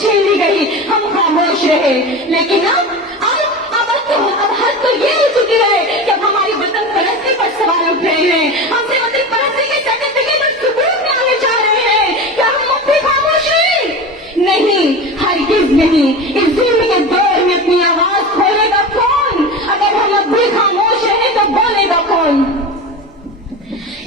छीन ली गई, हम खामोश रहे। लेकिन अब हद तो ये हो चुकी है कि अब हमारी वतन परस्ती पर सवाल उठ रहे हैं, हमसे वतन परस्ती के सर्टिफिकेट और सबूत मांगे जा रहे हैं। क्या हम अब भी खामोश हैं? नहीं, हरगिज नहीं। इस जुल्म के दौर में अपनी आवाज खोलेगा कौन? अगर हम अब भी खामोश रहे तो बोलेगा कौन?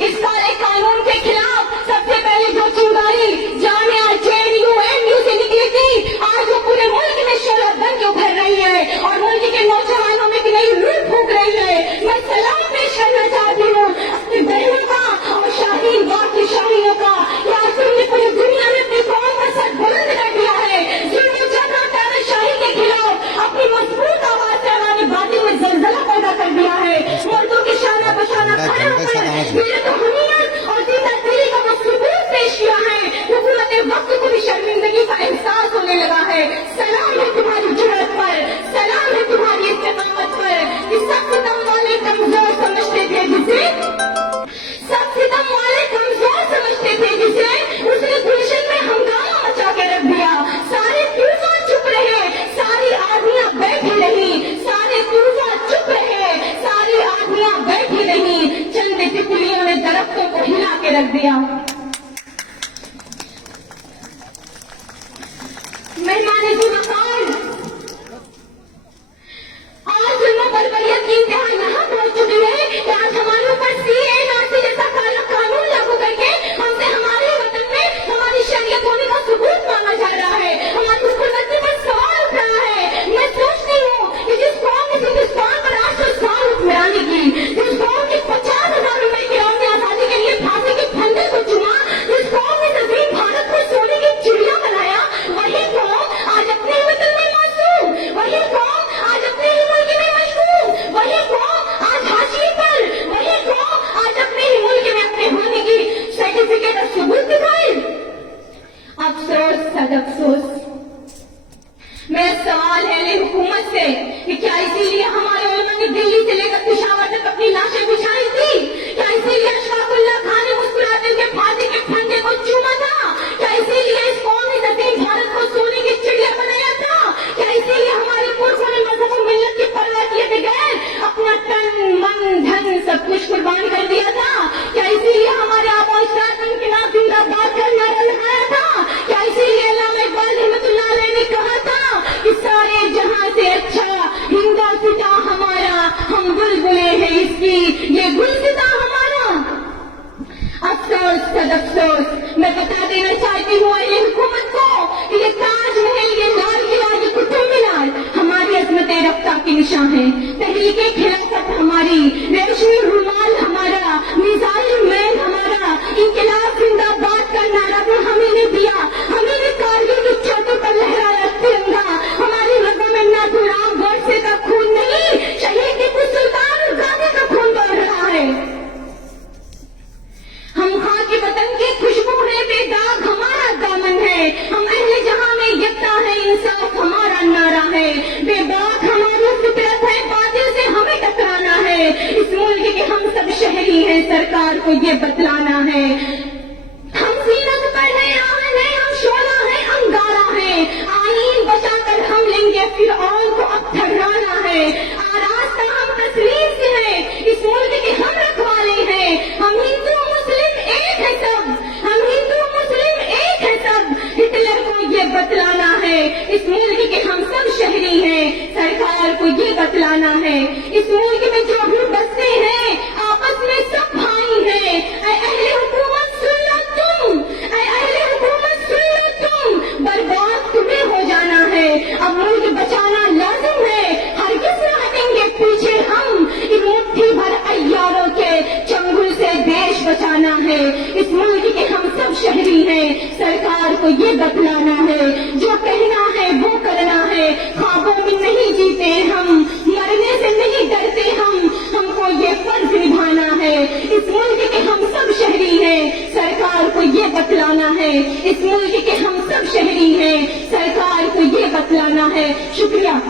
इस सारे कानून के खिलाफ सबसे पहले जो चिंगारी जामिया JNU MU से निकली थी, आज वो पूरे मुल्क में शोरत बन के उभर रही है और मुल्क के नौजवानों में एक नई रूह फूंक रही है। मैं सलाम पेश करना चाहती हूँ अपनी बहनों का और शाहीन बाकी शाहीनों का। यार तुमने पूरी दुनिया में अपनी कौम का सर बुलंद कर दिया है। जुल्म जबर और तानाशाही के खिलाफ अपनी मजबूत आवाज से हमारी बातें में जलजला पैदा कर दिया है। मुर्दों की शाना बशाना खड़े होकर और दीदा दिली का वो सबूत पेश किया है। हुकूमत वक्त को भी शर्मिंदगी का एहसास होने लगा है। सलाम है तुम्हारी जुर्रत पर, सलाम है तुम्हारी इस्तेकामत पर कि सब सितम वाले कमजोर समझते थे जिसे, सब सितम वाले कमजोर समझते थे जिसे उसने गुलशन में हंगामा मचा के रख दिया। सारे तूफान चुप रहे, सारी आदमियां बैठी रही, सारे तूफान चुप रहे, सारी आदमियां बैठी रही। चंद तितलियों ने दरख्तों को हिला के रख दिया। मेहमान जुल्मखान, आज जुल्म बर्बरियत की इंतहा यहाँ पहुंच चुकी है कि आज हमारे ऊपर CANRC जैसा काला कानून लागू करके हमसे हमारे वतन में हमारी शरीयत होने का सबूत मांगा जा रहा है। हमारी हुकूमत पर सवाल उठ रहा है। मैं सोचती हूँ कि जिस कौम ने हिंदुस्तान पर 800 साल हुक्मरानी की, जिस कौम की 50,000 रुपए की अपनी आजादी के लिए फांसी के फंदे को चुना, जिस कौम ने नजीर भारत को सोने की चिड़िया बनाया, वही कौम आज अपने वतन में मासूम, वही कौम आज अपने ही मुल्क में मशहूर, वही कौम आज हाशिए पर, वही कौम आज अपने ही मुल्क में अपने होने की सर्टिफिकेट और सबूत दिखाए। अफसोस सद अफसोस। मेरा सवाल है ले हुकूमत से कि क्या इसीलिए हमारे उलमा ने दिल्ली से लेकर पेशावर तक अपनी लाशें बिछाई थी? क्या इसीलिए अशफाकुल्लाह खान ने मुस्कुराते हुए फांसी के फंदे को चूमा था? क्या इसीलिए इस कौम ने नदीम भारत को सोने की चिड़िया बनाया था? क्या इसीलिए हमारे पुरखों ने मजहब और मिल्लत की परवाह किए बगैर अपना तन मन धन सब कुछ कुर्बान कर दिया था? क्या इसीलिए हमारे आबा अजदाद उनके नाम जिंदाबाद का नारा लगाया था? क्या इसीलिए अल्लामा इकबाल रहमतुल्लाह अलैह ने कहा था कि सारे जहां से अच्छा हिंदुस्ता हमारा, हम बुलबुले हैं इसकी, ये गुलसिता हमारा। अफसोस सद अफसोस। मैं बता देना चाहती हूँ ये हुकूमत को कि ये ताजमहल, ये लाल किला, ये कुतुब मीनार हमारी अजमत रफ्ता की निशान है। तहरीके खिलाफत हमारी, रेशमी रुमाल हमारा, मिसाइल मैन हमारा, इंकलाब जिंदाबाद का नारा भी हमें ने दिया। हमें ने कारगिल की छतों पर लहराया तिरंगा। हमारी रगों में नाथुराम गोडसे का खून नहीं, शहीद टीपू सुल्तान और गांधी का खून बह रहा है। हम खाकी वतन की खुशबू है, बेदाग हमारा दामन है। हम अहले जहां में यकता है, इंसाफ हमारा नारा है। बेबाक हमारी फितरत है, बातिल से हमें टकराना है। इस मुल्क के हम सब शहरी हैं, सरकार को ये बतलाना है। हम सीनत पर है, आहन है, हम शोला है, अंगारा है। आईन बचाकर हम लेंगे फिर और को अब ठहराना है। आरास्ता हम तस्लीम से है, इस मुल्क के हम रखवाले हैं। हम हिंदू मुस्लिम एक है सब, हम हिंदू मुस्लिम एक है सब। हिटलर को ये बतलाना है, इस मुल्क के हम सब शहरी हैं, सरकार को ये बतलाना है। इस मुल्क में जो भी बसते हैं आपस में सब भाई हैं। अहले हुकूमत सुन लो तुम, अहले हुकूमत सुन लो तुम, बर्बाद तुम्हें हो जाना है। अब मुल्क बचाना लाजिम है, हरगिज़ न हटेंगे पीछे हम। इन मुट्ठी भर अय्यारों के चंगुल से देश बचाना है। इस मुल्क के हम सब शहरी हैं, सरकार को ये बतलाना है। जो कहना है वो करना है, ख्वाबों में नहीं जीते हम, मरने से नहीं डरते हम, हमको ये फर्ज निभाना है। इस मुल्क के हम सब शहरी हैं, सरकार को ये बतलाना है। इस मुल्क के हम सब शहरी हैं, सरकार को ये बतलाना है। शुक्रिया।